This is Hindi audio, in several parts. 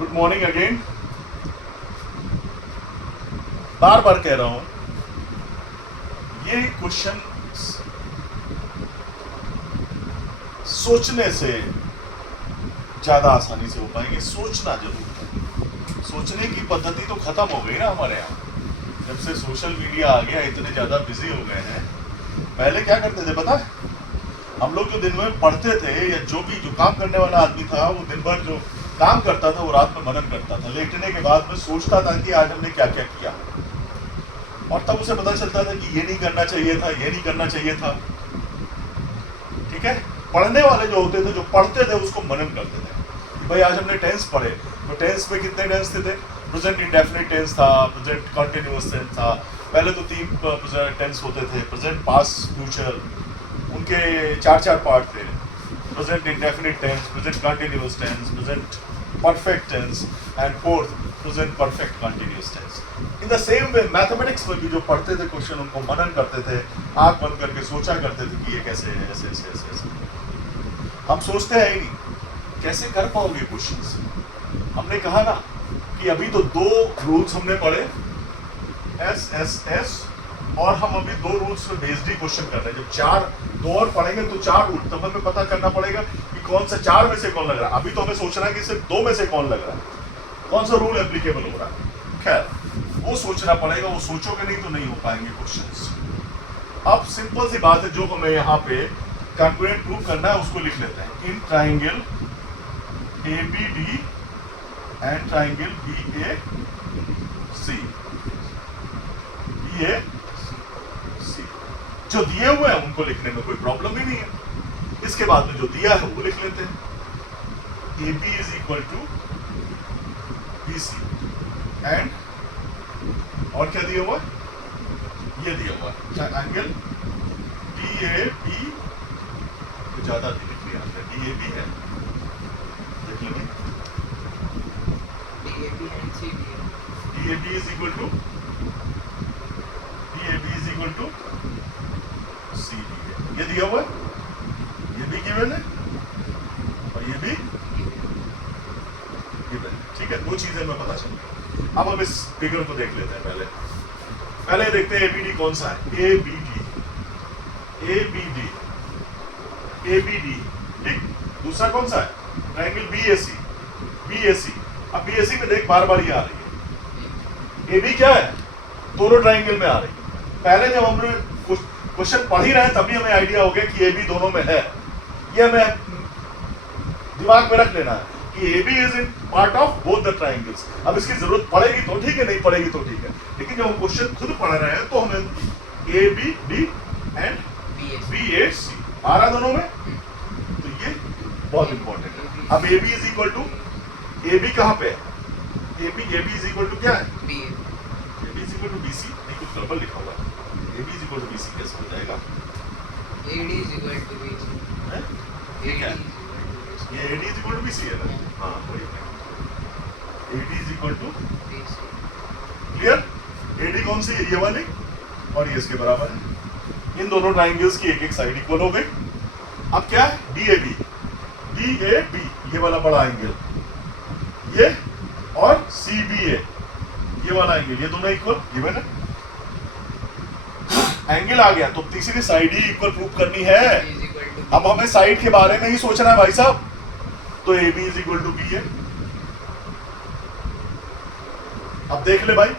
Good morning again. बार बार कह रहा हूं, ये क्वेश्चन सोचने से ज्यादा आसानी से हो पाएंगे। सोचना जरूर है। सोचने की पद्धति तो खत्म हो गई ना हमारे यहाँ, जब से सोशल मीडिया आ गया। इतने ज्यादा बिजी हो गए हैं। पहले क्या करते थे पता है? हम लोग जो दिन में पढ़ते थे, या जो काम करने वाला आदमी था, वो दिन भर जो काम करता था वो रात में मनन करता था। लेटने के बाद में सोचता था कि आज हमने क्या क्या किया, और तब उसे पता चलता था कि ये नहीं करना चाहिए था, ये नहीं करना चाहिए था। ठीक है। पढ़ने वाले जो होते थे, जो पढ़ते थे, उसको मनन करते थे कि भाई आज हमने टेंस पढ़े, तो टेंस में कितने टेंस थे? प्रेजेंट इंडेफिनिट टेंस था, प्रेजेंट कंटिन्यूअस टेंस था। पहले तो 3 टेंस होते थे, प्रेजेंट, पास्ट, फ्यूचर। उनके 4 पार्ट थे। Present indefinite tense, present continuous tense, present perfect tense, and fourth present perfect continuous tense. In the same way mathematics में भी जो पढ़ते थे क्वेश्चन, उनको मनन करते थे, आंख बंद करके सोचा करते थे कि ये कैसे है, ऐसे ऐसे ऐसे ऐसे। हम सोचते हैं ही नहीं, कैसे कर पाओगे क्वेश्चंस? हमने कहा ना कि अभी तो 2 रूल्स हमने पढ़े, एस एस एस, और हम अभी 2 रूल्स में बेस्ड ही क्वेश्चन कर रहे हैं। जब 2 और पढ़ेंगे तो 4 रूल, तब हमें पता करना पड़ेगा कि कौन सा 4 में से कौन लग रहा है। अभी तो हमें सोचना है कि सिर्फ 2 में से कौन लग रहा है, कौन सा रूल एप्लीकेबल हो रहा है। खैर, वो सोचना पड़ेगा। वो सोचोगे नहीं तो नहीं हो पाएंगे क्वेश्चंस। अब सिंपल सी बात है, जो हमें यहाँ पे कॉन्ग्रुएंट प्रूव करना है उसको लिख लेते हैं। In triangle ABD and triangle BAC, जो दिए हुए हैं उनको लिखने में कोई प्रॉब्लम ही नहीं है। इसके बाद में जो दिया है वो लिख लेते हैं। AB is equal to BC, and और क्या दिया हुआ है? ये दिया हुआ है एंगल DAB, ज्यादा लिख लिया हमने, DAB है, देख लेंगे। DAB is equal to CB, ये दिया हुआ है, ये भी गिवन है, और ये भी गिवन है। ठीक है, 2 चीजें हमें पता चल। अब हम इस फिगर को देख लेते हैं। पहले देखते हैं ABD कौन सा है। ABD, ठीक। दूसरा कौन सा है? Triangle BAC। अब BAC में देख, बार बार ये आ रही है। AB क्या है? दोनों ट्रायंगल में आ रही है। पहले जब हमने क्वेश्चन पढ़ ही रहे हैं तभी हमें आइडिया हो गया कि AB दोनों में है। ये हमें दिमाग में रख लेना है कि AB is in part of both the triangles. अब इसकी जरूरत पड़ेगी तो ठीक है, नहीं पड़ेगी तो ठीक है, लेकिन जब हम क्वेश्चन खुद पढ़ रहे हैं तो हमें ABD एंड BAC आ रहा दोनों में, तो ये बहुत इंपॉर्टेंट है। अब AB is equal to, AB कहाँ पे है? AB इज इक्वल टू क्या है? AB is equal to BC। नहीं, कुछ गड़बड़ लिखा हुआ है। AB is equal to BC कैसे हो जाएगा? AD is equal to BC है? ये क्या है? ये AD is equal to BC है ना? हाँ, वही है। AD is equal to BC। Clear? AD कौन सी है? ये वाली, और ये इसके बराबर है। इन दोनों ट्राइंगल्स की एक साइड इक्वल हो गई। अब क्या है? DAB, ये वाला बड़ा एंगल, ये, और CBA, ये वाला एंगल, ये दोनों इक्वल गिवन है। एंगल आ गया तो तीसरी साइड ही इक्वल प्रूव करनी है। अब हमें साइड के बारे में ही सोचना है भाई साहब। तो AB is equal to B है। अब देख ले भाई,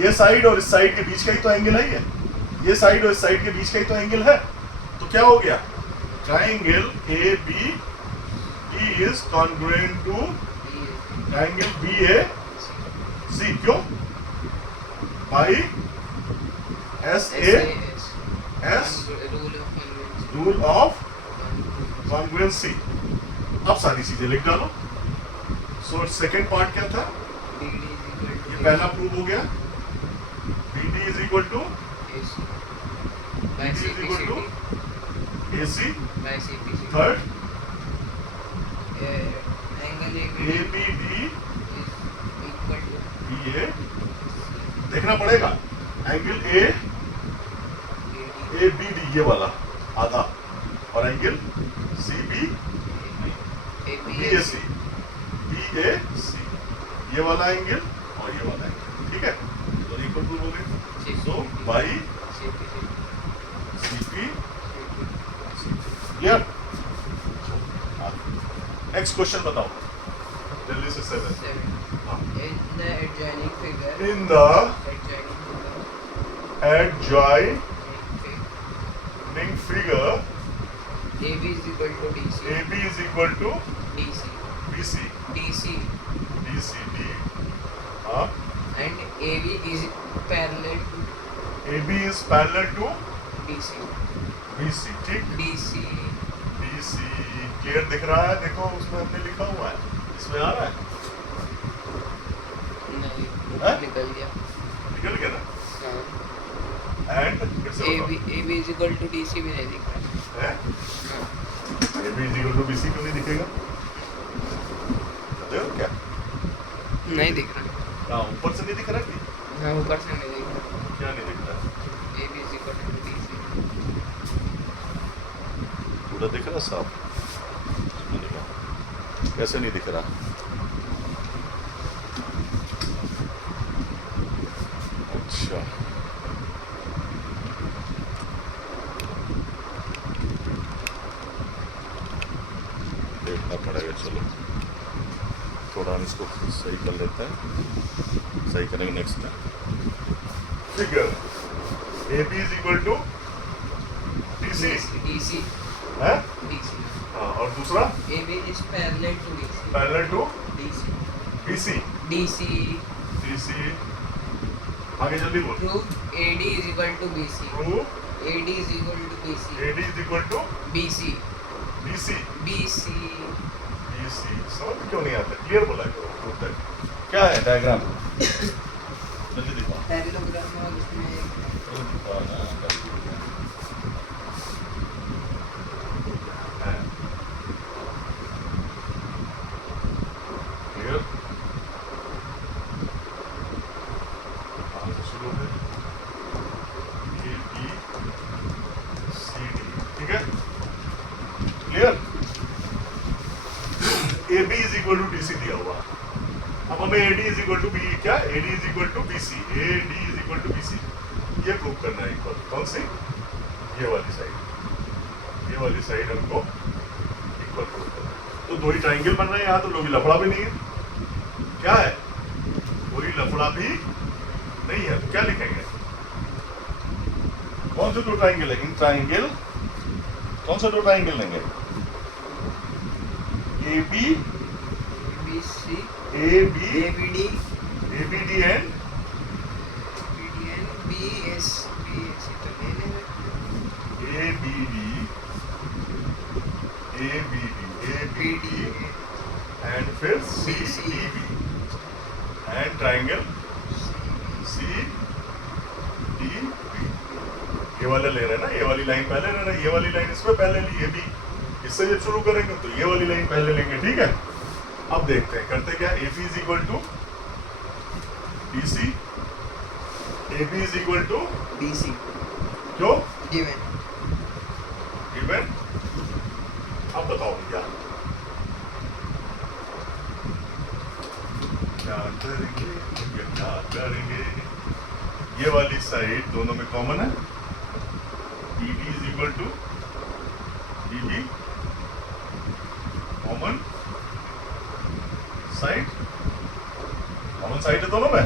ये साइड और इस साइड के बीच का ही तो एंगल है। ये साइड और इस साइड के बीच का ही तो एंगल है। तो क्या हो गया? Triangle ABD is congruent to triangle BAC। क्यों? By SAS, rule of congruency. अब सारी चीजें लिख डालो। सो सेकेंड पार्ट क्या था? ये पहला प्रूव हो गया। BD is equal to AC। Third, ABD BA। देखना पड़ेगा एंगल ABD, ये वाला आधा, और एंगल CBBAC। ये वाला एंगल और ये वाला एंगल, ठीक है, तो इक्वल टू हो गए। So by CP clear. Next question बताओ जल्दी से 7। In the adjoining figure, in the adjoining adjoining figure AB is equal to DC. AB is equal to DC. BC DC. BCD, हाँ, And AB is parallel to AB is parallel to DC. BC, ठीक, DC. BC क्लियर दिख रहा है, देखो उसमें हमने लिखा हुआ है, इसमें आ रहा है, नहीं, हाँ? निकल गया. निकल गया ना, हाँ. एंड फिर से AB is equal to DC भी नहीं दिख रहा है, AB is equal to BC क्यों नहीं दिखेगा, देखो क्या, है. नहीं दिख रहा. हाँ ऊपर से नहीं दिख रहा कि हाँ, ऊपर से नहीं दिख रहा. क्या नहीं दिख रहा, AB is equal to DC. पूरा दिख रहा साफ, मैंने कहा, कैसे नहीं दिख रहा, अच्छा देखना पड़ेगा, चलो थोड़ा हम इसको सही कर लेते हैं, सही करेंगे नेक्स्ट में। Figure AB is equal to DC DC. है, DC. हाँ, और दूसरा AB is parallel to DC. Parallel to DC. BC DC. DC, आगे जल्दी बोल, Prove AD is equal to BC. Prove AD is equal to BC. AD is equal to BC. BC BC. BC, समझ क्यों नहीं आता, क्लियर बोला करो, proof that। क्या है डायग्राम, जल्दी दिखाओ, पैरेललोग्राम में इसमें जल्दी दिखाओ ना, है। क्लियर, कहाँ से शुरू है, A B C D, ठीक है, clear. AB is equal to DC दिया हुआ, अब हमें AD is equal to B, क्या AD is equal to BC, AD is equal to BC, ये प्रूव करना है इक्वल, कौन सी, ये वाली साइड, ये वाली साइड हमको इक्वल प्रूव करना है। तो दो ही ट्राइंगल बन रहे हैं यहाँ, तो कोई लफड़ा भी नहीं है, क्या है, कोई लफड़ा भी नहीं है, तो क्या लिखेंगे, कौन से दो ट्राइंगल है, इन ट्राइंगल कौन सा दो ट्राइंगल लेंगे, AB BC. AB ABD. ABD and ABD and BS. BS तो ले लेंगे. ABD ABD and फिर CDB and triangle CDB, ये वाला ले रहे हैं ना, ये वाली लाइन पहले ले रहे हैं, ये वाली लाइन इसमें पहले ली, ये भी इससे जब शुरू करेंगे तो ये वाली लाइन पहले लेंगे, ठीक है। अब देखते हैं करते क्या, AP is equal to BC, AB is equal to DC. क्यों Given. गिवन, अब बताओ भैया क्या करेंगे, क्या करेंगे, ये वाली साइड दोनों में कॉमन है, ED is equal to ED, common side, common side है दोनों में,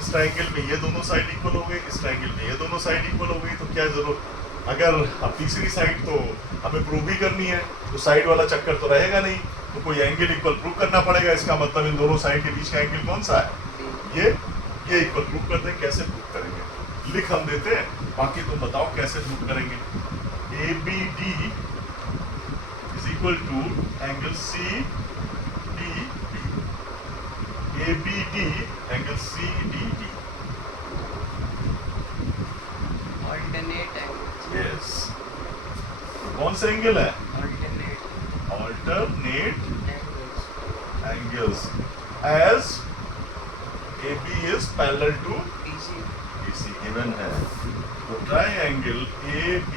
इस ट्राइंगल में ये दोनों साइड इक्वल हो गई, इस ट्राइंगल में ये दोनों साइड इक्वल हो गई, तो क्या जरूरत, अगर अब तीसरी साइड तो हमें प्रूव भी करनी है, तो साइड वाला चक्कर तो रहेगा नहीं, तो कोई एंगल इक्वल प्रूव करना पड़ेगा, इसका मतलब इन दोनों साइड के बीच का एंगल कौन सा है, ये इक्वल प्रूव करते हैं, कैसे प्रूव करेंगे, लिख हम देते हैं, बाकी तुम बताओ कैसे प्रूव करेंगे। ABD is equal to angle CDB, ABD angle CDD, Alternate angles. yes, कौन सा एंगल है, Alternate alternate angles. angles as AB is parallel to DC. BC given है, तो triangle ABD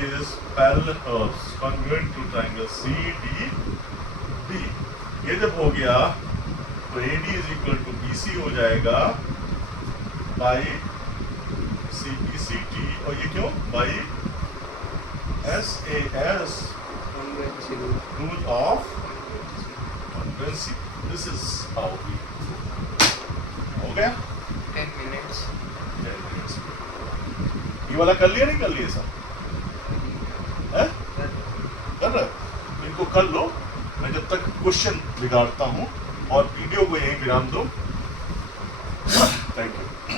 is parallel or congruent to triangle CDB, ये जब हो गया तो AD is equal to BC हो जाएगा बाई CPCT, और ये क्यों by SAS 1/0. Rule of concurrency. This is how we हो गया 10 minutes. 10 minutes. ये वाला कर लिया नहीं कर लिया सब है कर रहे हो? इनको कर लो, मैं जब तक क्वेश्चन बिगाड़ता हूँ और वीडियो को यहीं विराम दो. Thank you.